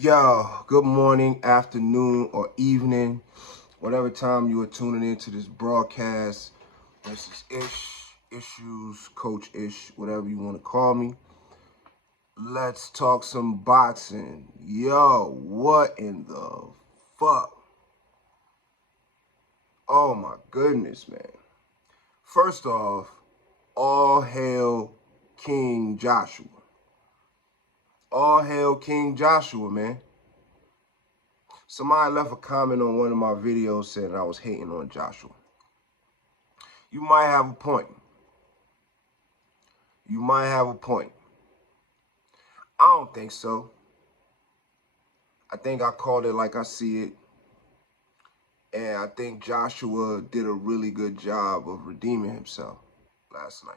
Yo, good morning, afternoon, or evening, whatever time you are tuning into this broadcast. This is Issues, Coach Ish, whatever you want to call me. Let's talk some boxing. Yo, what in the fuck? Oh my goodness, man. First off, all hail King Joshua. All hail King Joshua, man. Somebody left a comment on one of my videos saying I was hating on Joshua. You might have a point. You might have a point. I don't think so. I think I called it like I see it. And I think Joshua did a really good job of redeeming himself last night.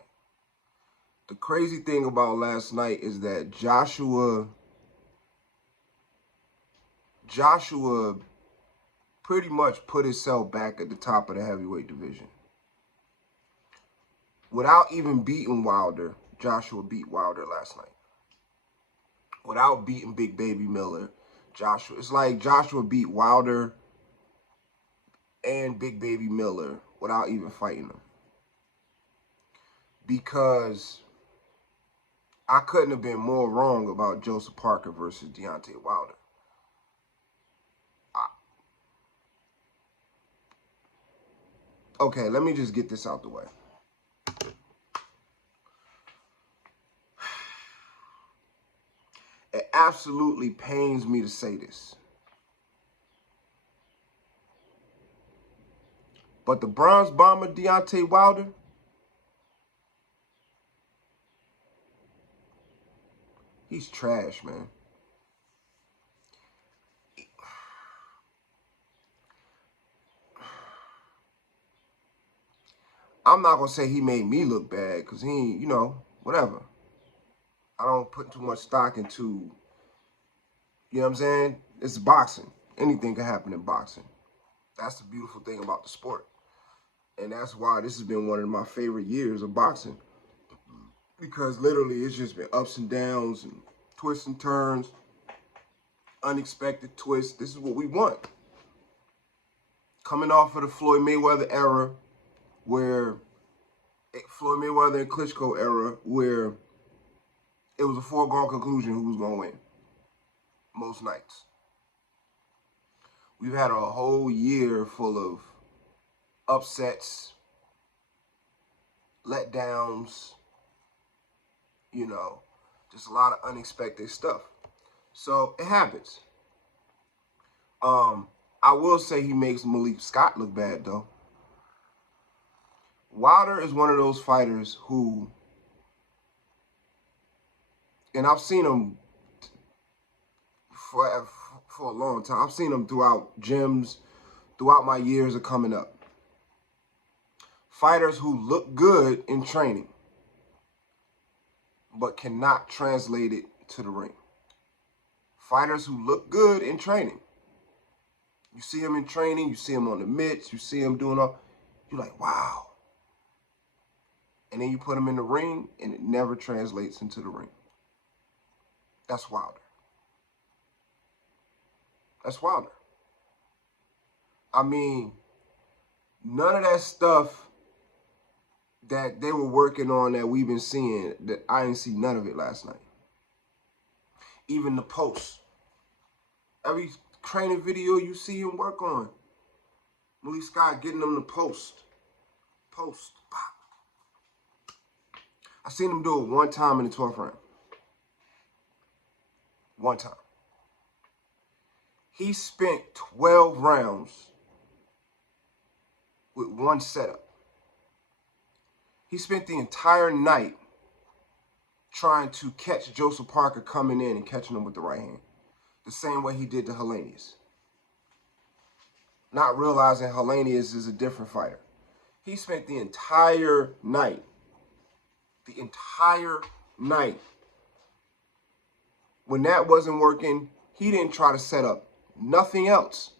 The crazy thing about last night is that Joshua pretty much put himself back at the top of the heavyweight division. Without even beating Wilder, Joshua beat Wilder last night. Without beating Big Baby Miller, it's like Joshua beat Wilder and Big Baby Miller without even fighting them. Because I couldn't have been more wrong about Joseph Parker versus Deontay Wilder. Okay, let me just get this out the way. It absolutely pains me to say this, but the Bronze Bomber Deontay Wilder, he's trash, man. I'm not going to say he made me look bad because he, whatever. I don't put too much stock into, you know what I'm saying? It's boxing. Anything can happen in boxing. That's the beautiful thing about the sport. And that's why this has been one of my favorite years of boxing. Because literally it's just been ups and downs and twists and turns, unexpected twists. This is what we want. Coming off of the Floyd Mayweather era, where Floyd Mayweather and Klitschko era, where it was a foregone conclusion who was going to win most nights. We've had a whole year full of upsets, letdowns, just a lot of unexpected stuff. So it happens. I will say he makes Malik Scott look bad, though. Wilder is one of those fighters who, and I've seen him for a long time. I've seen him throughout gyms, throughout my years of coming up. Fighters who look good in training, but cannot translate it to the ring. Fighters who look good in training. You see him in training, you see him on the mitts, you see him doing all, you're like, wow. And then you put him in the ring, and it never translates into the ring. That's Wilder. That's Wilder. I mean, none of that stuff that they were working on that we've been seeing, that I didn't see none of it last night. Even the posts. Every training video you see him work on, Malik Scott getting them to post. Post. I seen him do it one time in the 12th round. One time. He spent 12 rounds with one setup. He spent the entire night trying to catch Joseph Parker coming in and catching him with the right hand. The same way he did to Helenius. Not realizing Helenius is a different fighter. He spent the entire night. When that wasn't working, he didn't try to set up nothing else.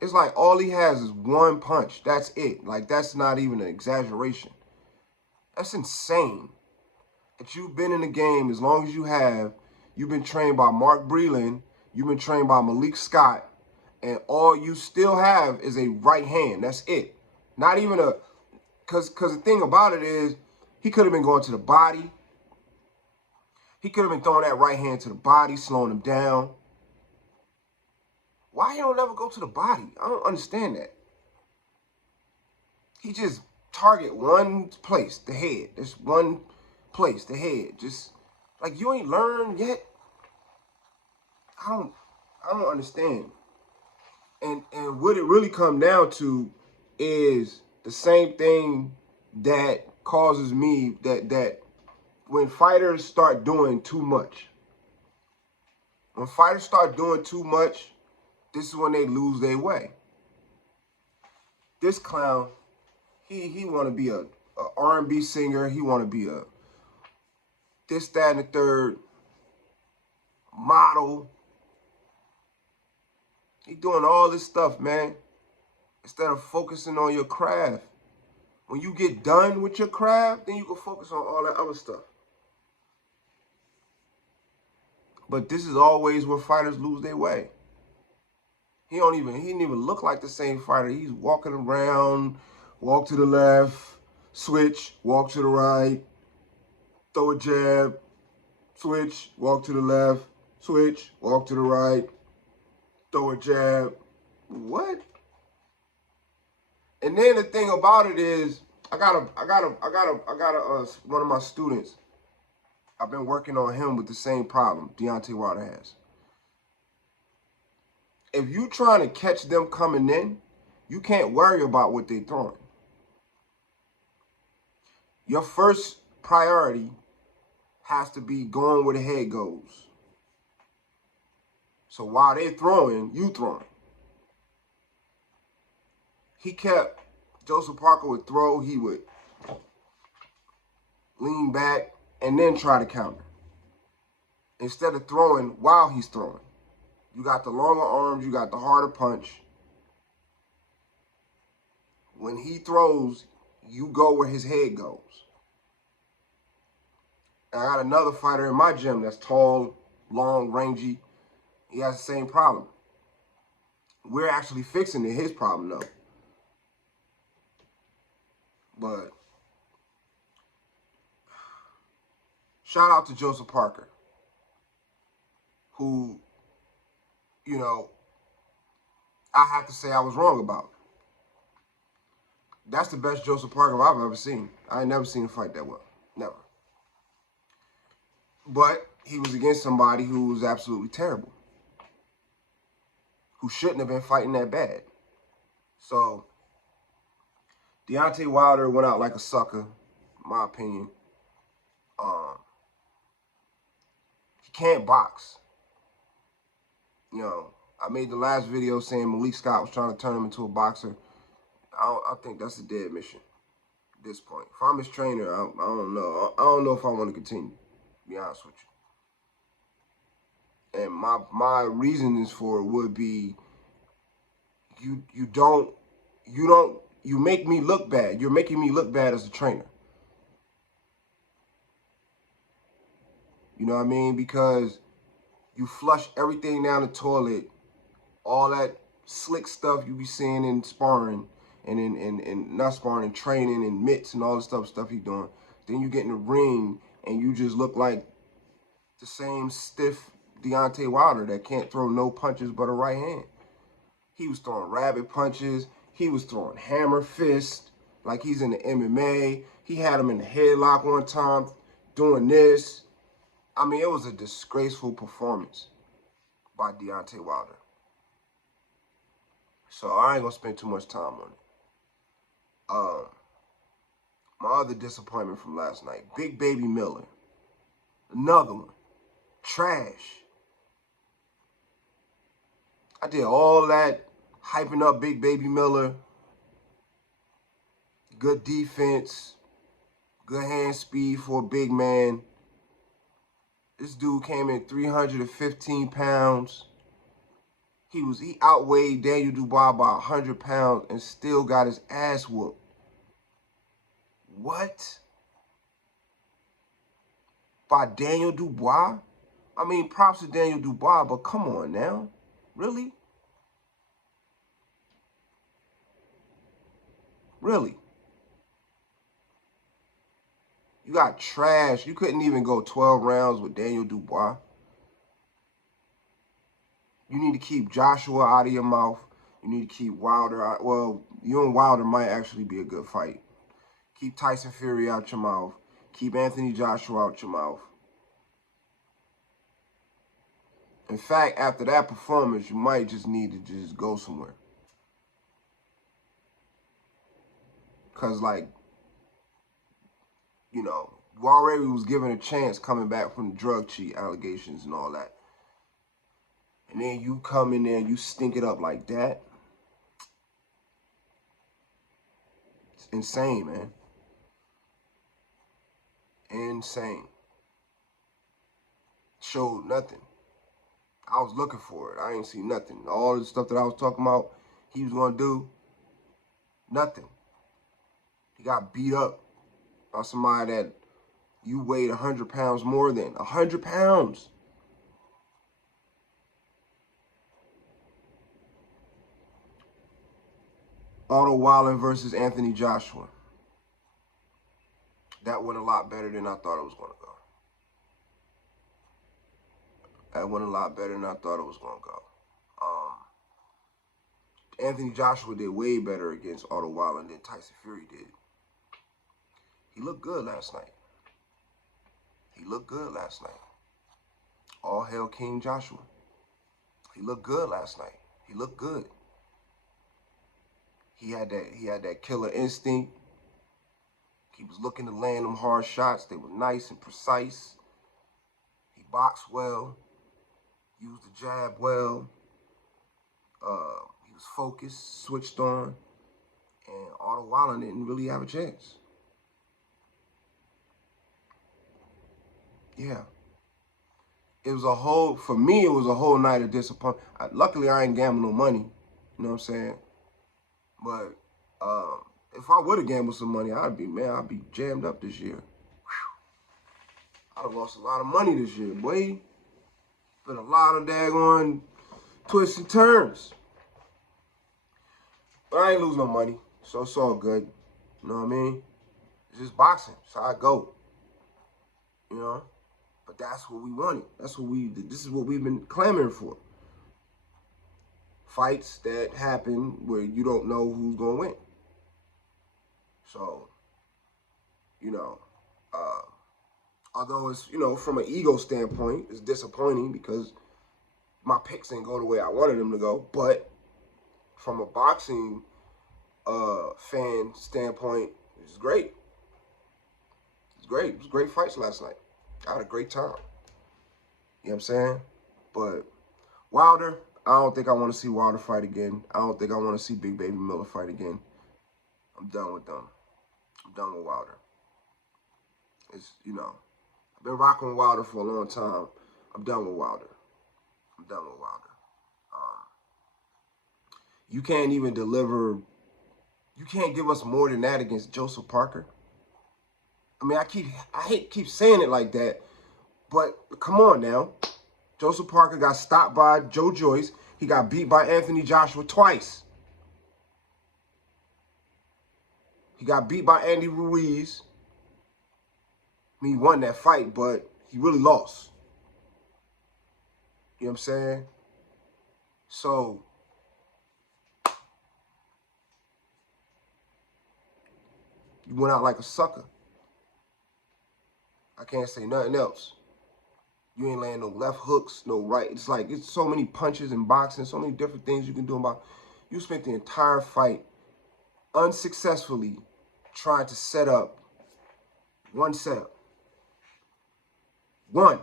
It's like all he has is one punch. That's it. Like, that's not even an exaggeration. That's insane. that you've been in the game as long as you have, you've been trained by Mark Breland, you've been trained by Malik Scott, and all you still have is a right hand. That's it. Not even a, because the thing about it is, he could have been going to the body. He could have been throwing that right hand to the body, slowing him down. Why he don't ever go to the body? I don't understand that. He just target one place, the head. Just one place, the head. Just like you ain't learned yet. I don't understand. And what it really come down to is the same thing that causes me that when fighters start doing too much. When fighters start doing too much, this is when they lose their way. This clown, he want to be a R&B singer. He want to be a this, that, and the third model. He doing all this stuff, man, instead of focusing on your craft. When you get done with your craft, then you can focus on all that other stuff. But this is always where fighters lose their way. He didn't even look like the same fighter. He's walking around, walk to the left, switch, walk to the right, throw a jab, switch, walk to the left, switch, walk to the right, throw a jab. What? And then the thing about it is, I got one of my students. I've been working on him with the same problem Deontay Wilder has. If you trying to catch them coming in, you can't worry about what they're throwing. Your first priority has to be going where the head goes. So while they're throwing, you throwing. Joseph Parker would throw, he would lean back and then try to counter. Instead of throwing while he's throwing. You got the longer arms, you got the harder punch. When he throws, you go where his head goes. And I got another fighter in my gym that's tall, long, rangy. He has the same problem. We're actually fixing his problem though. But shout out to Joseph Parker, who, you know, I have to say I was wrong about. That's the best Joseph Parker I've ever seen. I ain't never seen him fight that well. Never. But he was against somebody who was absolutely terrible, who shouldn't have been fighting that bad. So Deontay Wilder went out like a sucker, in my opinion. He can't box. You know, I made the last video saying Malik Scott was trying to turn him into a boxer. I think that's a dead mission at this point. If I'm his trainer, I don't know. I don't know if I want to continue, to be honest with you. And my reasonings for it would be, you make me look bad. You're making me look bad as a trainer. You know what I mean? Because you flush everything down the toilet, all that slick stuff you be seeing in sparring and in not sparring, and training and mitts and all the stuff he doing. Then you get in the ring and you just look like the same stiff Deontay Wilder that can't throw no punches but a right hand. He was throwing rabbit punches. He was throwing hammer fist like he's in the MMA. He had him in the headlock one time doing this. I mean, it was a disgraceful performance by Deontay Wilder. So I ain't going to spend too much time on it. My other disappointment from last night, Big Baby Miller. Another one. Trash. I did all that hyping up Big Baby Miller. Good defense. Good hand speed for a big man. This dude came in 315 pounds. He outweighed Daniel Dubois by 100 pounds and still got his ass whooped. What? by Daniel Dubois. I mean, props to Daniel Dubois, but come on now. Really? Really? You got trash. You couldn't even go 12 rounds with Daniel Dubois. You need to keep Joshua out of your mouth. You need to keep Wilder out. Well, you and Wilder might actually be a good fight. Keep Tyson Fury out your mouth. Keep Anthony Joshua out your mouth. In fact, after that performance, you might just need to just go somewhere. Because, like, you know, you already was given a chance coming back from the drug cheat allegations and all that. And then you come in there and you stink it up like that. It's insane, man. Insane. Showed nothing. I was looking for it. I ain't seen nothing. All the stuff that I was talking about he was going to do, nothing. He got beat up by somebody that you weighed 100 pounds more than. 100 pounds. Otto Wallen versus Anthony Joshua. That went a lot better than I thought it was going to go. That went a lot better than I thought it was going to go. Anthony Joshua did way better against Otto Wallen than Tyson Fury did. He looked good last night. He looked good last night. All hail King Joshua. He looked good last night. He looked good. He had that killer instinct. He was looking to land them hard shots. They were nice and precise. He boxed well. Used the jab well. He was focused, switched on. And Otto Wallen didn't really have a chance. Yeah. It was a whole, for me, it was a whole night of disappointment. Luckily, I ain't gambling no money. You know what I'm saying? But if I would have gambled some money, I'd be jammed up this year. Whew. I'd have lost a lot of money this year, boy. Been a lot of daggone twists and turns. But I ain't lose no money, so it's all good. You know what I mean? It's just boxing. That's how I go. You know? But that's what we wanted. This is what we've been clamoring for. Fights that happen where you don't know who's going to win. So, you know, although it's, you know, from an ego standpoint, it's disappointing because my picks didn't go the way I wanted them to go. But from a boxing fan standpoint, it's great. It's great. It was great fights last night. I had a great time. You know what I'm saying? But Wilder, I don't think I want to see Wilder fight again. I don't think I want to see Big Baby Miller fight again. I'm done with them. I'm done with Wilder. It's, you know, I've been rocking with Wilder for a long time. I'm done with Wilder. I'm done with Wilder. You can't even deliver. You can't give us more than that against Joseph Parker. I mean, I hate keep saying it like that, but come on now. Joseph Parker got stopped by Joe Joyce. He got beat by Anthony Joshua twice. He got beat by Andy Ruiz. I mean, he won that fight, but he really lost. You know what I'm saying? So, you went out like a sucker. I can't say nothing else. You ain't laying no left hooks, no right. It's like, it's so many punches in boxing, so many different things you can do about. You spent the entire fight unsuccessfully trying to set up one setup. One.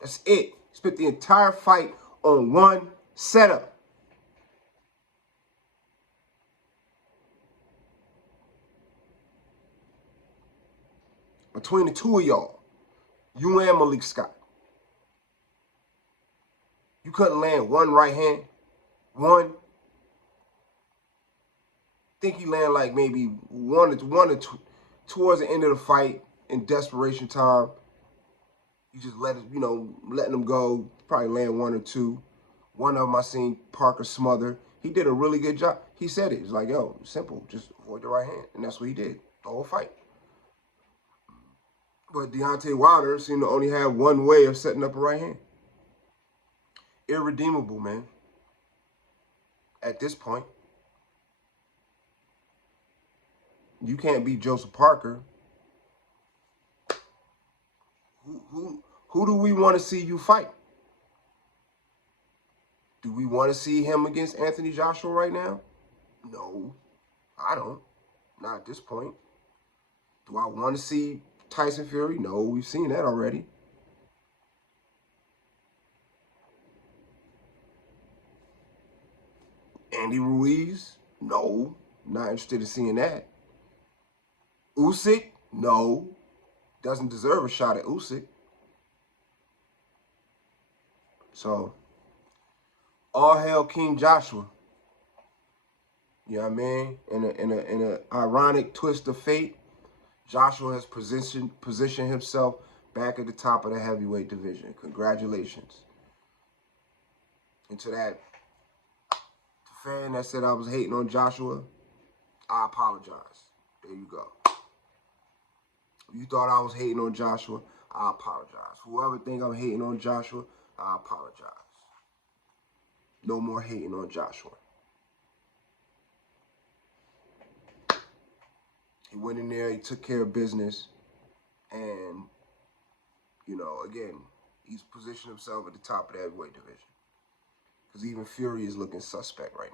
That's it. Spent the entire fight on one setup. Between the two of y'all, you and Malik Scott. You couldn't land one right hand. One. I think he landed like maybe one or two towards the end of the fight in desperation time. You just let it, letting them go. Probably land one or two. One of them I seen Parker smother. He did a really good job. He said it. It's like, yo, simple. Just avoid the right hand. And that's what he did the whole fight. But Deontay Wilder seemed to only have one way of setting up a right hand. Irredeemable, man. At this point, you can't beat Joseph Parker. Who do we want to see you fight? Do we want to see him against Anthony Joshua right now? No, I don't. Not at this point. Do I want to see Tyson Fury? No, we've seen that already. Andy Ruiz? No, not interested in seeing that. Usyk? No, doesn't deserve a shot at Usyk. So, all hail King Joshua. You know what I mean? In a ironic twist of fate, Joshua has positioned himself back at the top of the heavyweight division. Congratulations. And to that fan that said I was hating on Joshua, I apologize. There you go. If you thought I was hating on Joshua, I apologize. Whoever think I'm hating on Joshua, I apologize. No more hating on Joshua. He went in there, he took care of business, and, again, he's positioned himself at the top of the heavyweight division. Because even Fury is looking suspect right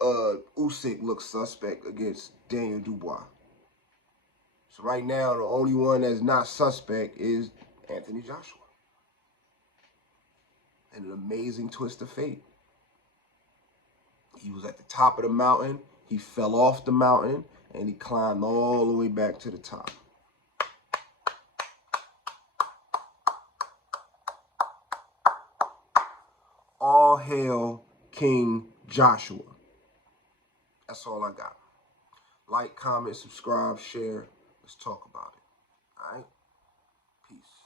now. Usyk looks suspect against Daniel Dubois. So right now, the only one that's not suspect is Anthony Joshua. And an amazing twist of fate. He was at the top of the mountain, he fell off the mountain, and he climbed all the way back to the top. All hail King Joshua. That's all I got. Like, comment, subscribe, share. Let's talk about it. All right? Peace.